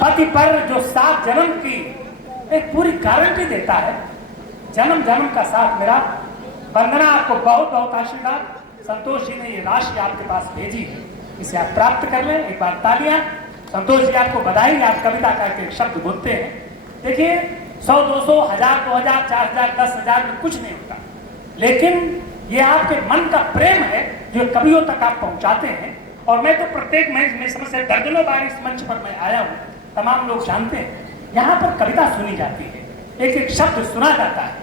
पति पर जो 7 जन्म की एक पूरी गारंटी देता है, जन्म जन्म का साथ मेरा। वंदना, आपको बहुत बहुत आशीर्वाद। संतोष जी ने ये राशि आपके पास भेजी है, इसे आप प्राप्त कर लें। एक बार तालियां। संतोष जी आपको बधाई। आप कविता का एक शब्द बोलते हैं। देखिए 100, 200, 1000, 2000, 4000, 10,000 में कुछ नहीं होता, लेकिन ये आपके मन का प्रेम है जो कवियों तक आप पहुंचाते हैं। और मैं तो प्रत्येक में समझ से दर्जनों बार इस मंच पर मैं आया हूँ, तमाम लोग जानते हैं, यहाँ पर कविता सुनी जाती है, एक एक शब्द सुना जाता है।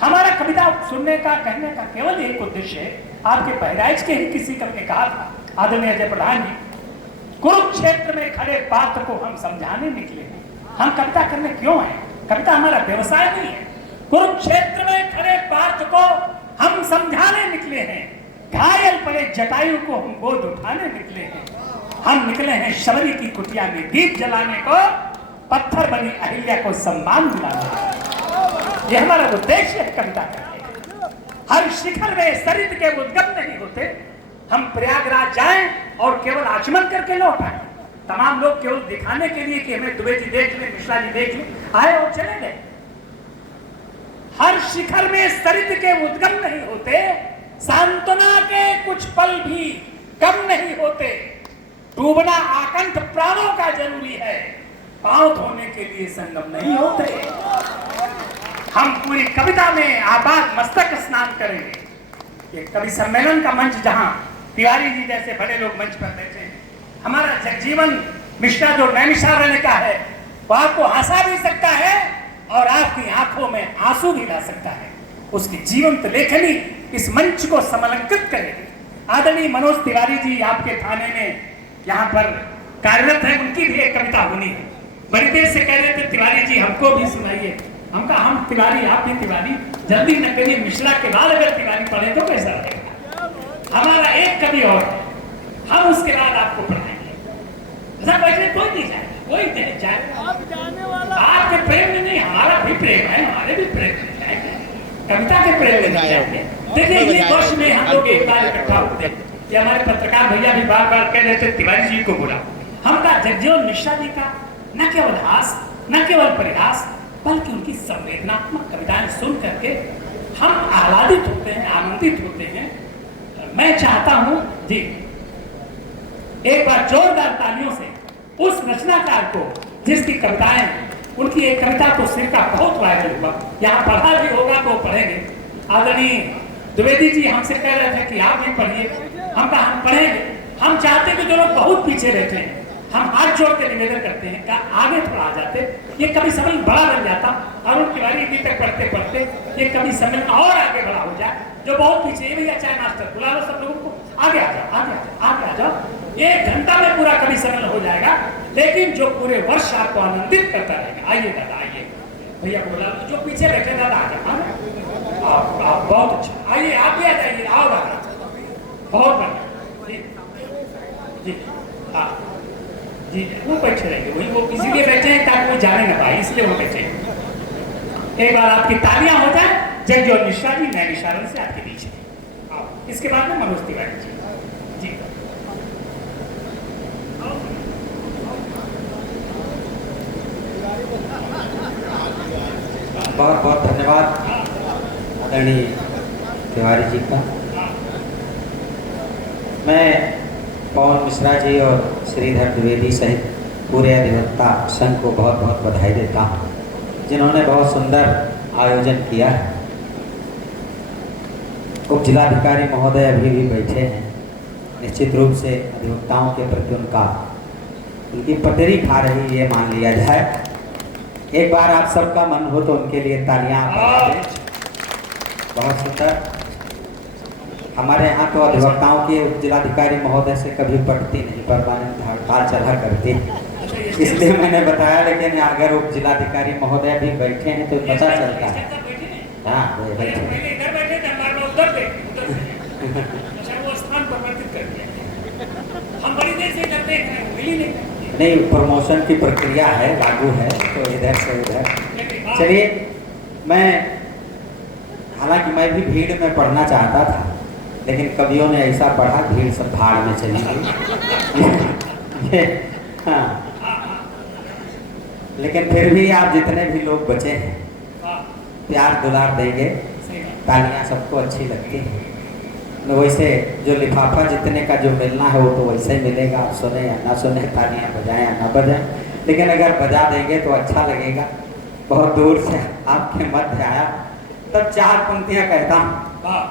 हमारा कविता सुनने का, कहने का केवल एक उद्देश्य है। आपके बहराइच के ही किसी कवि ने कहा था, आदरणीय अजय प्रधान जी, कुरुक्षेत्र में खड़े पात्र को हम समझाने निकले हैं। हम कविता करने क्यों हैं? कविता हमारा व्यवसाय नहीं है। कुरुक्षेत्र में खड़े पात्र को हम समझाने निकले हैं, घायल पड़े जटायु को हम गोद उठाने निकले हैं। हम निकले हैं शबरी की कुटिया में दीप जलाने को, पत्थर बनी अहिल्या को सम्मान दिलाने। ये हमारा उद्देश्य है कविता करने का। हर शिखर में सरित के उद्गम नहीं होते। हम प्रयागराज जाएं और केवल आचमन करके लौट आए। तमाम लोग केवल दिखाने के लिए कि हमें दुबे जी देख ले, मिश्रा जी देख ले, आए और चले गए। हर शिखर में सरित के उद्गम नहीं होते, सांत्वना के कुछ पल भी कम नहीं होते। डूबना आकंठ प्राणों का जरूरी है, पांव धोने के लिए संगम नहीं होते। हम पूरी कविता में आबाद मस्तक स्नान करेंगे। ये कवि सम्मेलन का मंच, जहां तिवारी जी जैसे बड़े लोग मंच पर बैठे हैं, हमारा जगजीवन मिश्रा जो नैमिषारण्य का है, वो आपको हंसा भी सकता है और आपकी आंखों में आंसू भी ला सकता है। उसकी जीवंत लेखनी इस मंच को समलंकित करेगी। आदरणीय मनोज तिवारी जी आपके थाने में यहाँ पर कार्यरत है, उनकी भी एक कविता होनी है। बड़ी देर से कह रहे थे तिवारी जी हमको भी सुनाइए। हम तिवारी, आप भी तिवारी, जल्दी न करिए। मिश्रा के बाद अगर तिवारी पढ़े तो कैसा रहेगा? हमारा एक कवि और है, हम उसके बाद आपको पढ़ाएंगे। ऐसा बैठे कोई नहीं जाए, कोई नहीं जाए। आपके प्रेम में नहीं, हमारा भी प्रेम है, हमारे भी प्रेम में जाएंगे, कविता के प्रेम में जाएंगे। देखिए इस वर्ष में हम लोग एक बार इकट्ठा होते हैं। ये हमारे पत्रकार भैया भी बार बार कह रहे थे तिवारी जी को बुला। हम का जगजीवन मिश्रा जी का न केवल हास, न केवल परिहास, बल्कि उनकी संवेदनात्मक कविताएं सुन करके हम आह्लादित होते हैं, आनंदित होते हैं। मैं चाहता हूं जी, एक बार जोरदार तालियों से उस रचनाकार को जिसकी कविताएं, उनकी एक कविता तो सिर का बहुत वायरल हुआ, यहाँ पढ़ा भी होगा तो पढ़ेंगे। आदरणीय द्विवेदी जी हमसे कह रहे थे कि आप भी पढ़िए। हम कहा हम पढ़ेंगे। हम चाहते कि जो लोग बहुत पीछे बैठे हैं, हम हाथ जोड़ के निवेदन करते हैं कि आगे थोड़ा आ जाते, ये कवि सम्मेलन बड़ा बन जाता। अरुण तिवारी जी तक पढ़ते पढ़ते ये कवि सम्मेलन और आगे बड़ा हो जाए। जो बहुत पीछे, ये भैया चाय मास्टर बुला लो सब लोगों को, आगे आ जाओ, आगे आ जाओ, आगे आ जाओ। 1 घंटा में पूरा कवि सम्मेलन हो जाएगा, लेकिन जो पूरे वर्ष आपको आनंदित करता रहेगा। आइए दादा, आइए भैया को बुला लो। जो पीछे बैठे दादा आ जाओ, आप बहुत अच्छा, आइए आप भी आ जाइए, आओ दादा, बहुत बढ़िया जी। हाँ जी, वो बैठे रहेंगे, वही वो इसीलिए बैठे हैं ताकि वो जाने ना पाए, इसलिए वो बैठे हैं। एक बार आपकी तालियां हो जाए। जगजीवन मिश्रा जी नैमिषारण्य से आपके बीच है। इसके बाद में मनोज तिवारी जी। जी बहुत बहुत धन्यवाद आदरणीय तिवारी जी का। मैं पवन मिश्रा जी और श्रीधर द्विवेदी सहित पूरे अधिवक्ता संघ को बहुत बहुत बधाई देता हूँ, जिन्होंने बहुत सुंदर आयोजन किया है। उप जिलाधिकारी महोदय अभी भी बैठे हैं। निश्चित रूप से अधिवक्ताओं के प्रति उनकी पटेरी खा रही, ये मान लिया जाए। एक बार आप सबका मन हो तो उनके लिए तालियां बजा दें। बहुत सुंदर। हमारे यहाँ तो अधिवक्ताओं के जिलाधिकारी महोदय से कभी पटती नहीं, परमानेंट हड़ताल चला करती, इसलिए मैंने बताया। लेकिन अगर उप जिलाधिकारी महोदय भी बैठे हैं तो पता चलता है। हाँ बैठे नहीं, प्रमोशन की प्रक्रिया है, लागू है, तो इधर से उधर। चलिए, मैं हालांकि मैं भी भीड़ में पढ़ना चाहता था, लेकिन कवियों ने ऐसा पढ़ा, भीड़ सब भाड़ में चली गई। हाँ, लेकिन फिर भी आप जितने भी लोग बचे हैं हाँ, प्यार दुलार देंगे, सही बात। तालियां सबको अच्छी लगती हैं। तो वैसे जो लिफाफा जितने का जो मिलना है वो तो वैसे ही मिलेगा, आप सुने या ना सुने, तालियां बजाएं या ना बजाएं, लेकिन अगर बजा देंगे तो अच्छा लगेगा। बहुत दूर से आपके मध्य आया तब 4 पंक्तियां कहता हूँ, हाँ,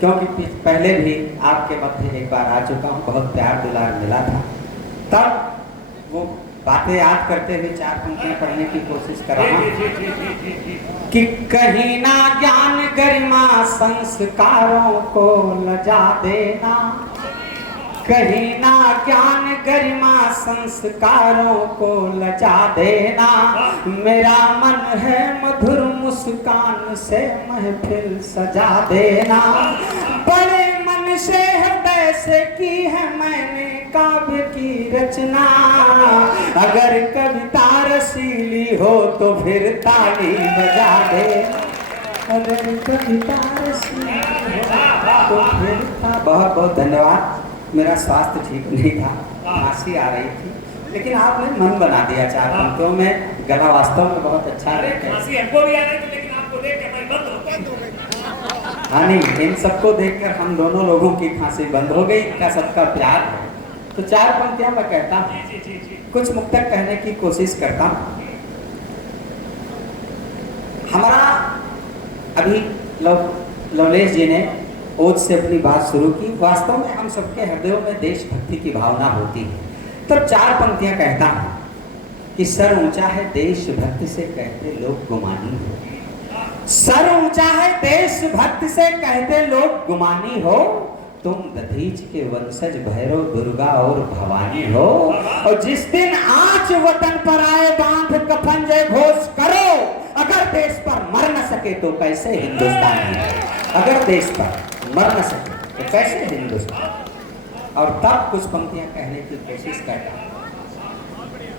क्योंकि पहले भी आपके मध्य एक बार आ चुका हूँ, बहुत प्यार दुलार मिला था, तब वो बातें याद करते हुए 4 पंक्तियां पढ़ने की कोशिश कर रहा हूँ कि कहीं ना ज्ञान गरिमा संस्कारों को लजा देना, कहीं ना ज्ञान गरिमा संस्कारों को लजा देना, मेरा मन है मधुर मुस्कान से महफिल सजा देना, बड़े मन से हृदय से की है मैंने काव्य की रचना, अगर कविता रसीली हो तो फिर ताली बजा दे, अगर कविता रसीली हो तो फिर बहुत बहुत धन्यवाद। मेरा स्वास्थ्य ठीक नहीं था, खांसी आ रही थी, लेकिन आपने मन बना दिया 4 पंक्तियों में, गला वास्तव में बहुत अच्छा अरे है। खांसी हमको भी आ रही थी, लेकिन आपको देख के मैं बंद हो गई। हाँ नहीं, इन सबको देखकर हम दोनों लोगों की खांसी बंद हो गई, इनका सबका प्यार है। तो 4 पंक्तियां मैं कहता हूँ, जी जी जी, कुछ मुक्तक कहने की कोशिश करता हूँ। हमारा अभी लवलेश जी ने ओज से अपनी बात शुरू की, वास्तव में हम सबके हृदयों में देशभक्ति की भावना होती है। तब 4 पंक्तियां कहता हूँ कि सर ऊंचा है देशभक्ति से कहते लोग गुमानी हो, सर ऊंचा है देशभक्ति से कहते लोग गुमानी हो, तुम दधीच के वंशज भैरव दुर्गा और भवानी हो, और जिस दिन आंच वतन पर आए बांध कफन जय घोष करो, अगर देश पर मर न सके तो कैसे हिंदुस्तानी, अगर देश पर मर न सके तो कैसे हिंदुस्तान। और तब कुछ पंक्तियां कहने की कोशिश करता हूँ,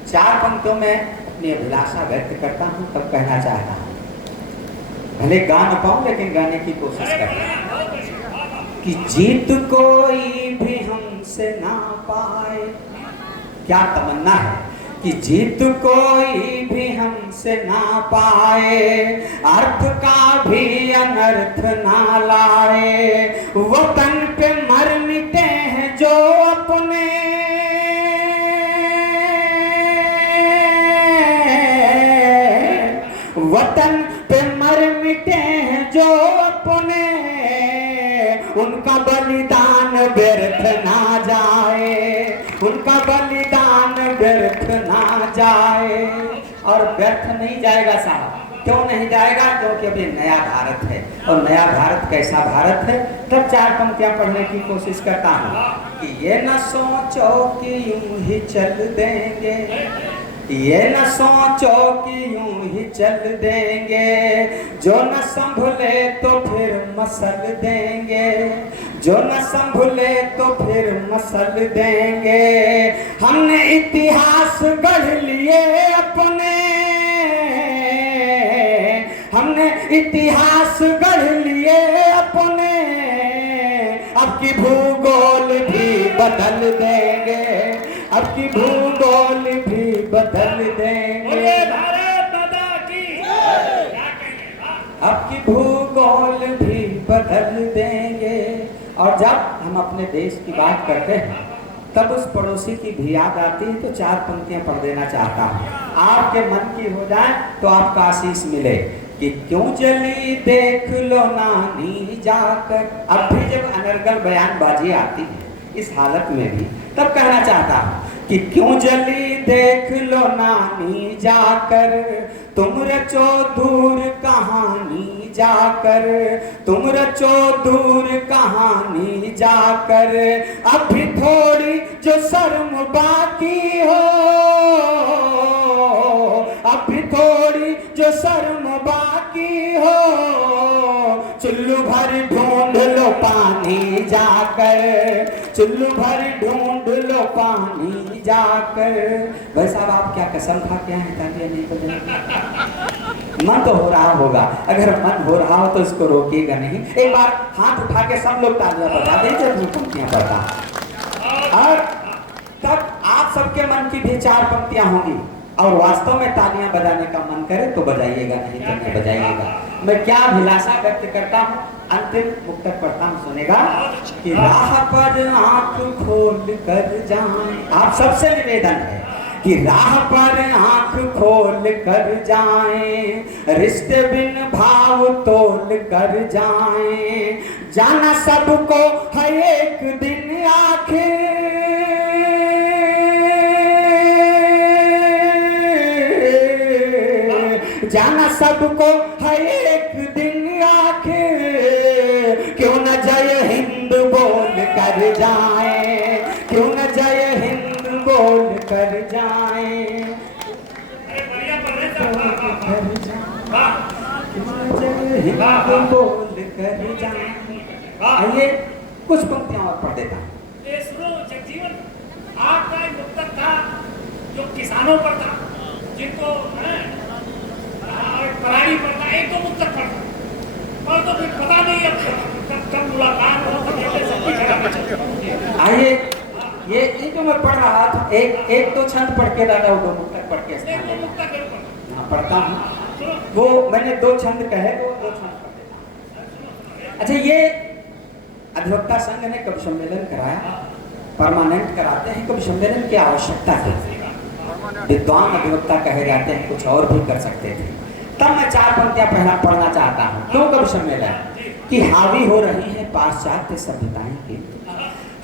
4 पंक्तियों में अपनी अभिलाषा व्यक्त करता हूँ, तब कहना चाहता हूँ, भले गा न पाऊं लेकिन गाने की कोशिश करता हूँ कि जीत कोई भी हमसे ना पाए, क्या तमन्ना है कि जीत कोई भी हमसे ना पाए, अर्थ का भी अनर्थ ना लाए, वतन पे मर मिटे हैं जो अपने, वतन पे मर मिटे हैं जो अपने, उनका बलिदान व्यर्थ ना जाए, उनका बलिदान व्यर्थ ना जाए। और व्यर्थ नहीं जाएगा साहब, क्यों नहीं जाएगा, क्योंकि अभी नया भारत है, और नया भारत कैसा भारत है। तब 4 पंक्तियां पढ़ने की कोशिश करता हूँ कि ये न सोचो कि यूं ही चल देंगे, ये न सोचो कि यूं ही चल देंगे, जो न संभले तो फिर मसल देंगे, जो न संभले तो फिर मसल देंगे, हमने इतिहास गढ़ लिए अपने, हमने इतिहास गढ़ लिए अपने, अब की भूगोल भी बदल देंगे, अब की भूगोल भी बदल देंगे, भारत माता की क्या कहेंगे, अब की भूगोल भी बदल देंगे। और जब हम अपने देश की बात करते हैं तब उस पड़ोसी की भी याद आती है, तो 4 पंक्तियां पढ़ देना चाहता हूँ, आपके मन की हो जाए तो आपका आशीष मिले कि क्यों जली देख लो नानी जाकर। अब भी जब अनर्गल बयानबाजी आती है इस हालत में भी, तब कहना चाहता हूँ कि क्यों जली देख लो नानी जाकर, तुम रचो दूर कहानी जाकर, तुम रचो दूर कहानी जाकर, अभी थोड़ी जो शर्म बाकी हो, अभी थोड़ी जो शर्म बाकी हो, चुल्लू भर ढूंढ लो पानी जाकर, चुल्लू भर ढूंढ लो पानी जाकर। भाई साहब आप क्या कसम खा के हैं ताकि नहीं बदले, मन तो हो रहा होगा, अगर मन हो रहा हो तो इसको रोकिएगा नहीं। एक बार हाथ उठा के सब लोग तालियां बजा दीजिए, अपनी पंक्तियां पढ़ता। और तब आप सबके मन की भी 4 पंक्तियां होंगी, और वास्तव में तालियां बजाने का मन करे तो बजाइएगा, नहीं तो नहीं बजाइएगा। मैं क्या अभिलाषा व्यक्त करता हूँ, अंतिम मुक्तक पढ़ता हूँ, सुनेगा कि राह पर आंख खोल कर जाएं। आप सबसे निवेदन है कि राह पर आंख खोल कर जाएं, रिश्ते बिन भाव तोल कर जाएं, जाना सबको है एक दिन आखिर, जाना सबको है एक दिन आखिर, क्यों न जय हिंद बोल कर जाए, क्यों न जय हिंद बोल कर जाए, बोल कर जाए। आइए कुछ पंक्तियां और पढ़ देता हूँ। जगजीवन आपका एक मुक्तक था जो किसानों पर था, जिनको पराली पर था, एक तो मुक्तक पर था, और तो फिर पता नहीं अब कब मुलाकात हो। आइए ये जो मैं पढ़ रहा था, एक तो छंद पढ़ के दादा, वो दो मुक्तक पढ़ के पढ़ता हूँ। वो मैंने दो छंद कहे, वो दो छंद पढ़ देता हूँ। अच्छा, ये अधिवक्ता संघ ने कवि सम्मेलन कराया, परमानेंट कराते हैं कवि सम्मेलन की आवश्यकता है, विद्वान अधिवक्ता कहे जाते हैं, कुछ और भी कर सकते थे। तब मैं चार पंक्तियां पहला पढ़ना चाहता हूँ। क्यों कवि सम्मेलन? कि हावी हो रही है पाश्चात्य सभ्यताएं, किंतु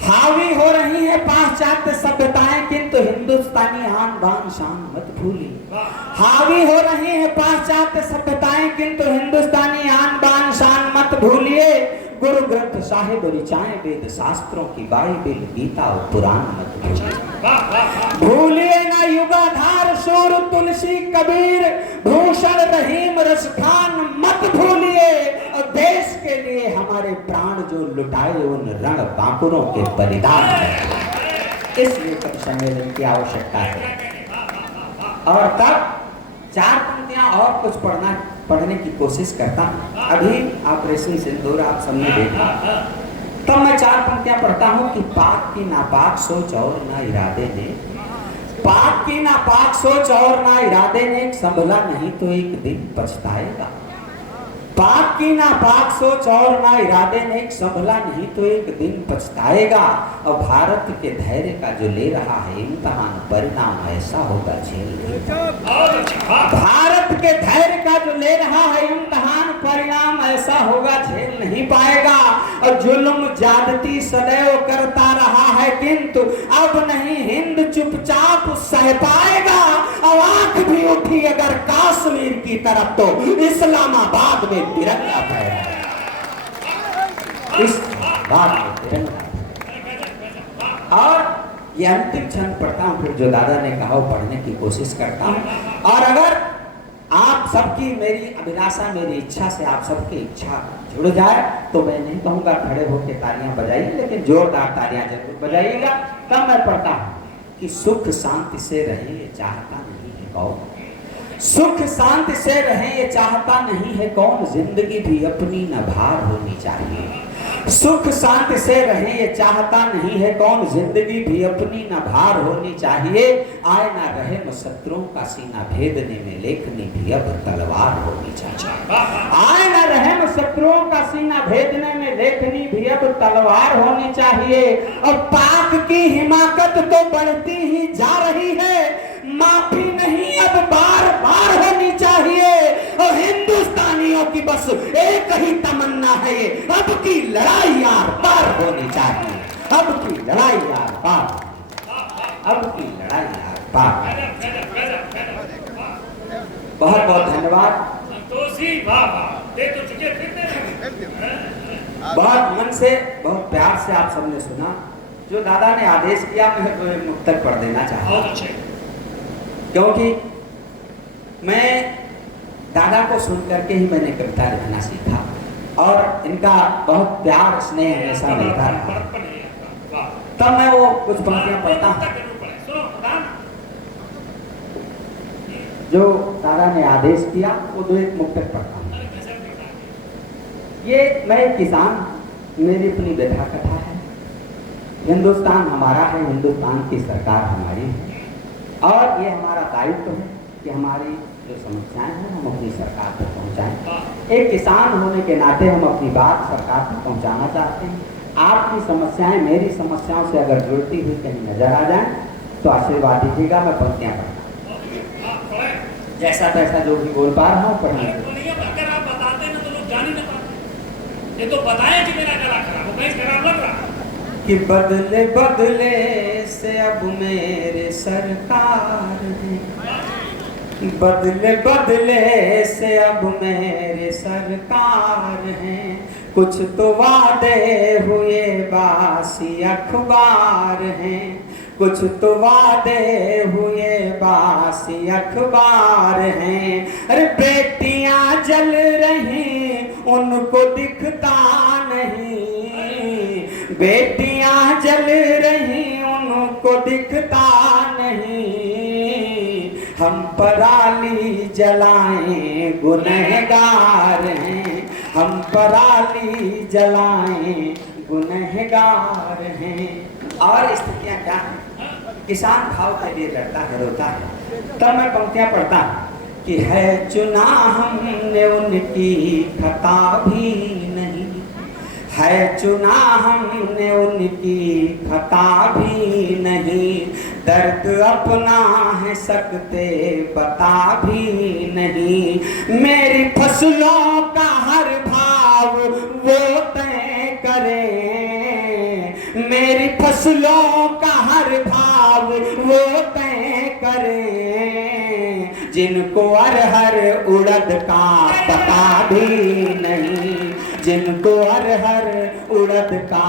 हावी हो रही है पाश्चात्य सभ्यताएं, किंतु हिंदुस्तानी आन बान शान मत भूली। हावी हो रही है पाश्चात्य सभ्यताएं, किंतु हिंदुस्तानी आन बान शान मत भूलिए। गुरु ग्रंथ साहिब ऋचाएं, वेद शास्त्रों की बाइबिल गीता और पुराण मत भूलिए। भूलिए ना युगाधार शूर तुलसी कबीर, भूषण रहीम रसखान मत भूलिए। और देश के लिए हमारे प्राण जो लुटाए, उन रण बांकुरों के बलिदान है। इसलिए कवि सम्मेलन की आवश्यकता है। और तब चार पंक्तियां और कुछ पढ़ने की कोशिश करता हूँ। अभी ऑपरेशन सिंदूर आप सबने देखा, तब मैं चार पंक्तियां पढ़ता हूँ कि पाक की नापाक सोच और ना इरादे ने, पाक की नापाक सोच और ना इरादे ने, संभला नहीं तो एक दिन पछताएगा। पाक की नापाक सोच और ना इरादे ने, संभला नहीं तो एक दिन पछताएगा। और भारत के धैर्य का जो ले रहा है इम्तिहान, परिणाम ऐसा होगा झेल लेगा। भारत के धैर्य का जो ले रहा है इम्तिहान, परिणाम ऐसा होगा झेल नहीं पाएगा। और जुल्म ज्यादती सदैव करता रहा है, किंतु अब नहीं हिंद चुपचाप सह पाएगा। और आंख भी उठी अगर कश्मीर की तरफ, तो इस्लामाबाद में तिरंगा फहराया, इस बात में तिरंगा। और ये अंतिम छंद पढ़ता हूँ, फिर जो दादा ने कहा वो पढ़ने की कोशिश करता हूँ। और अगर आप सबकी, मेरी अभिलाषा, मेरी इच्छा से आप सबकी इच्छा जुड़ जाए, तो मैं नहीं कहूँगा खड़े होकर तालियां बजाइए, लेकिन जोरदार तालियां जरूर बजाइएगा। तब मैं पढ़ता हूँ कि सुख शांति से रहे ये चाहता नहीं है कौन, सुख शांति से रहे ये चाहता नहीं है कौन, जिंदगी भी अपनी न भार होनी चाहिए। सुख शांति से रहे ये चाहता नहीं है कौन, जिंदगी भी अपनी न भार होनी चाहिए। आए ना रहे शत्रुओं का सीना भेदने में, लेखनी भी अब तलवार होनी चाहिए। आए ना रहे शत्रुओं का सीना भेदने में, लेखनी भी अब तलवार होनी चाहिए। और पाक की हिमाकत तो बढ़ती ही जा रही है, माफी नहीं अब बार बार होनी चाहिए। और हिंदुस्तानियों की बस एक ही तमन्ना है, ये अब की लड़ाई यार पार होनी चाहिए। अब की लड़ाई यार पार, अब की लड़ाई यार पार। बहुत बहुत धन्यवाद। बहुत मन से, बहुत प्यार से आप सबने सुना। जो दादा ने आदेश किया, मैं तो एक मुक्तक पढ़ देना चाहता हूँ, क्योंकि मैं दादा को सुन करके ही मैंने कविता लिखना सीखा, और इनका बहुत प्यार स्नेह हमेशा मिलता रहा। तब मैं वो कुछ पंक्तियां पढ़ता हूँ जो दादा ने आदेश किया, वो दो एक मुक्तक पढ़ता हूँ। ये मैं किसान, मेरी अपनी व्यथा कथा है। हिंदुस्तान हमारा है, हिंदुस्तान की सरकार हमारी है, और ये हमारा दायित्व है कि हमारी जो समस्याएं हैं हम अपनी सरकार तक पहुंचाएं। एक किसान होने के नाते हम अपनी बात सरकार तक पहुंचाना चाहते हैं। आपकी समस्याएं मेरी समस्याओं से अगर जुड़ती हुई कहीं नजर आ जाएं तो आशीर्वाद दीजिएगा, मैं पंक्तियां पढ़ता जैसा तैसा जो भी बोल पा रहा हूँ पढ़ने। अगर आप बताते ना तो लोग जान ही ना पाते। ये तो बताया कि मेरा गला खराब हो गया, खराब लग रहा कि बदले बदले से अब मेरे सरकार है, बदले बदले से अब मेरे सरकार हैं। कुछ तो वादे हुए बासी अखबार हैं, कुछ तो वादे हुए बासी अखबार हैं। अरे बेटियां जल रही उनको दिखता नहीं, बेटियां जल रही उनको दिखता नहीं। हम पराली जलाएं गुनहगार हैं, हम पराली जलाएं गुनहगार हैं। और स्थितियां क्या हैं? किसान भाव के लिए लड़ता है, रोता है। तब मैं पंक्तियां पढ़ता कि है चुना हमने उनकी खता भी नहीं, है चुना हमने उनकी खता भी नहीं। दर्द अपना है सकते बता भी नहीं। मेरी फसलों का हर भाव वो तय करें, मेरी फसलों का हर भाव वो तय करें। जिनको अरहर उड़द का पता भी नहीं, जिनको अरहर उड़द का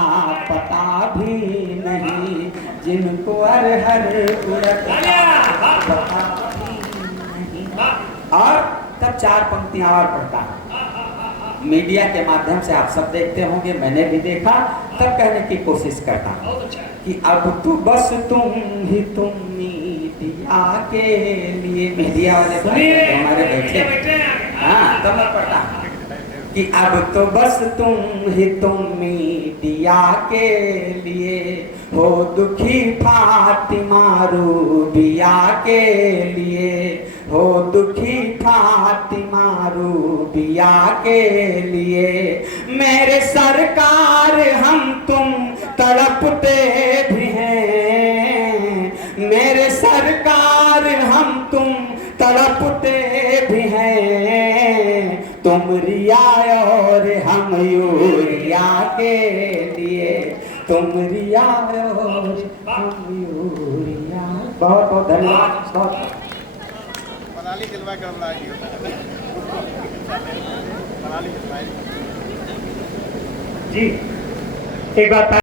पता भी नहीं, जिनको अरहर उड़द का पता भी नहीं। और तब चार पंक्तियां और पढ़ता है। मीडिया के माध्यम से आप सब देखते होंगे, मैंने भी देखा, तब कहने की कोशिश करता हूँ कि अब तो बस तुम ही तुम मीडिया के लिए, मीडिया वाले हमारे बैठे, हाँ तब मैं पढ़ता हूँ कि अब तो बस तुम ही तुम मीडिया के लिए हो दुखी फातिमा रूबिया के लिए, हो दुखी फातिमा रूबिया के लिए। मेरे सरकार हम तुम तड़पते भी हैं, मेरे सरकार हम तुम तड़पते भी हैं। तुम रिया और हम यूरिया के लिए, तुम रिया और हम यूरिया। बहुत बहुत धन्यवाद। बहुत जी एक बात